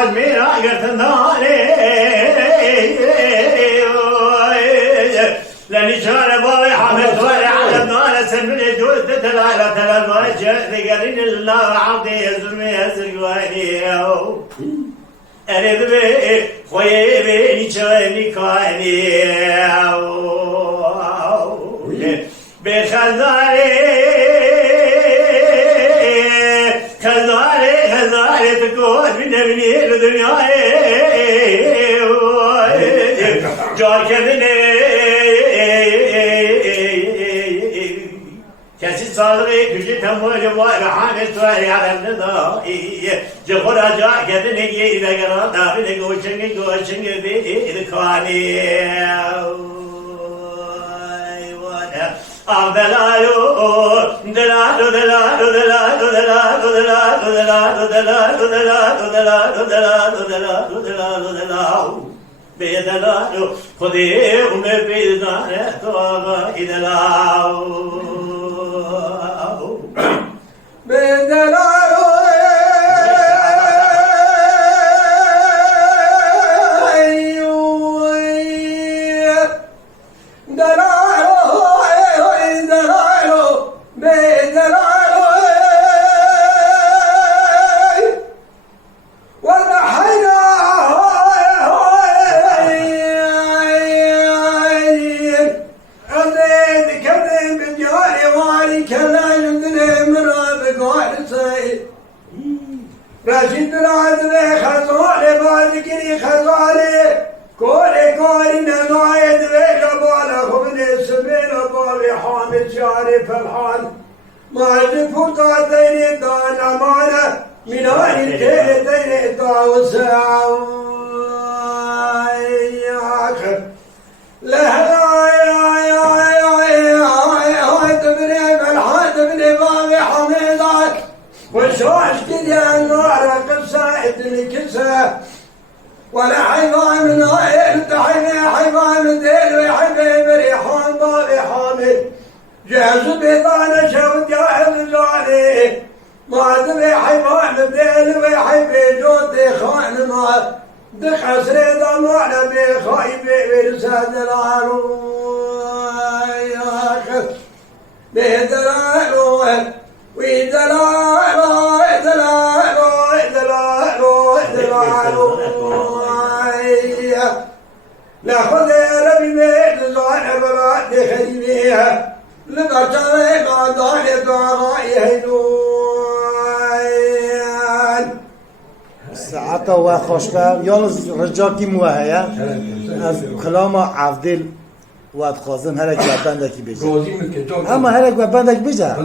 خود ميرا قرتن داني لاني شان بابي حافظ ولي على دانا سنبني دوت تتلالة تلالة جهد قرين الله عبدي يزرمي يزرقواني أريد بي خوي بي نيشاني كاني بخزاري خزاري تكون من أبني الدنيا جار كذني كسي صادقي كجي تمو جوار حامل تواري على النضائي جخورا جار كذني إذا قرأ دافل قوشنگ بي إذكاني دلالو دلالو دلالو دلالو دلالو دلالو دلالو دلالو دلالو دلالو دلالو دلالو دلالو دلالو بدلالو خدي عمر بيدنا توابا إدلالو بدلالو راشد العدل خزالي بالكري خزالي كولي كولي ننايد ويجبال خبن السبيل بابي حامد شاري فرحان ما جفوتا تيني دان أمانة مناني تيني تيني تاوسا لهلا وشوش كده النار قصة الكسة ولا حيوان من انت حيوان ديل وحبيب ريحان بابي حامد جهز بيضان شوت يا حلالي ما تبي حيوان ديل وحبيب جوتي خان ما دخ سريدا معنا بخايب برساد العالو بيدلالو ويدلالو لا خذ ربي بيت الزهر بلا دخليها لقطعي ما ضاحي ضاغي هيدون ساعتا و خوشبه یالز رجاکی موهیه از کلام عبدال واد خازم هر یک بندکی بیجه اما هر یک بندک بیجه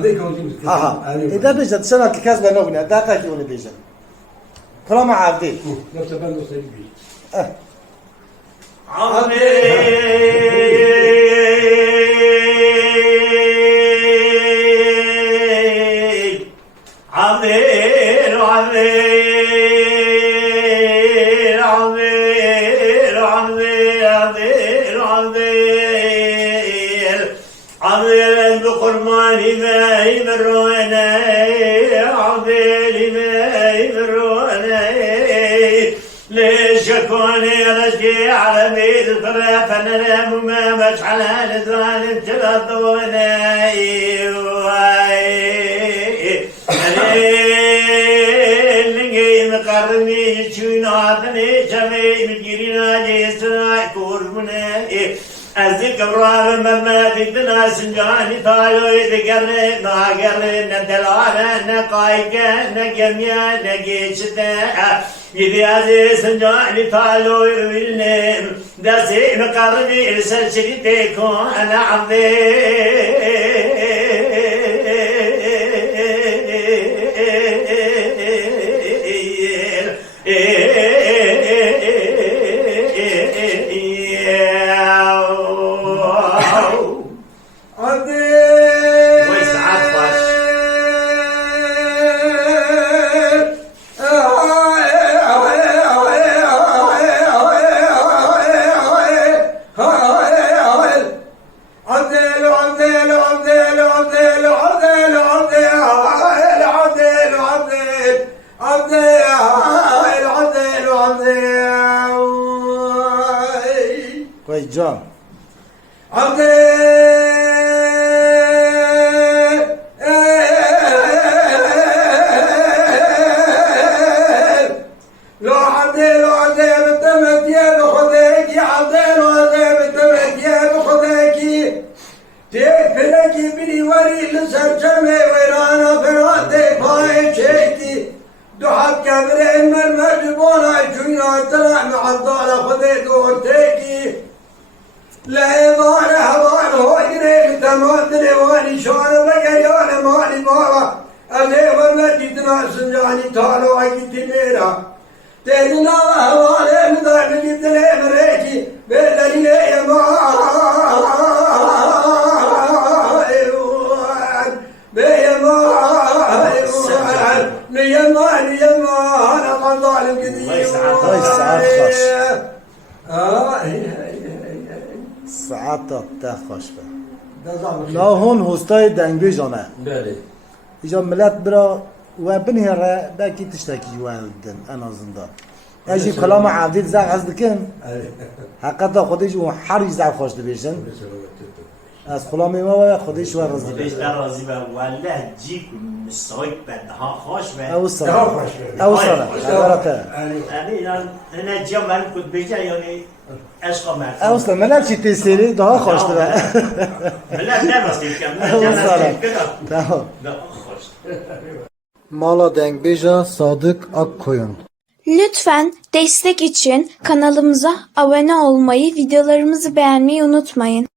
آها ایده بیجه شما که کس بنابینه دقیقه که اونی بیجه کلام عبدال عبدال بقرماني ما يمروني عبدال ما يمروني ليش كوني رشقي على ميد الفرا فننام ما مشعل نزران تلطوني اللي مقرمي شوناتني شمي مجرينا جيسنا كوربني الذكر راب مما تدنا سنجاني طالو يذكرني ما قرني ندلانا نقايقا نقميا نقيشتا يدي عزيز سنجاني طالو يرويلني داسي مقربي إرسل شريتيكو أنا عبدي عبدال جان لا يضال هضال هو جريم تمام دريواني شوان بقريان مالي بابا أزي ورمجد ناس جاني تالو عقيد ميرا تيدنا هوالي مدار مجد لهم ريكي بلدي يا ساعت تا خوش به لا هون هستای دنگ بیجانه بله ایجا ملت برا و بنهره بکی تشتکی جوالدن en azından اجی کلام عبدید زق از دکن حقیقتا خودش اون هر زق خوش دبیشن از کلام ما و خودش و رزق خودش راضی به والله جیک مستوی بده ها خوش به او سلام او سلام برکه یعنی انا جمال کد بجا یعنی عشق مرد او سلام ملت چی تسیری daha خوش دبه ملت نرسید کم او سلام tamam خوش Mala Dengbej'a Sadık Akkoyun. Lütfen destek için kanalımıza abone olmayı, videolarımızı beğenmeyi unutmayın.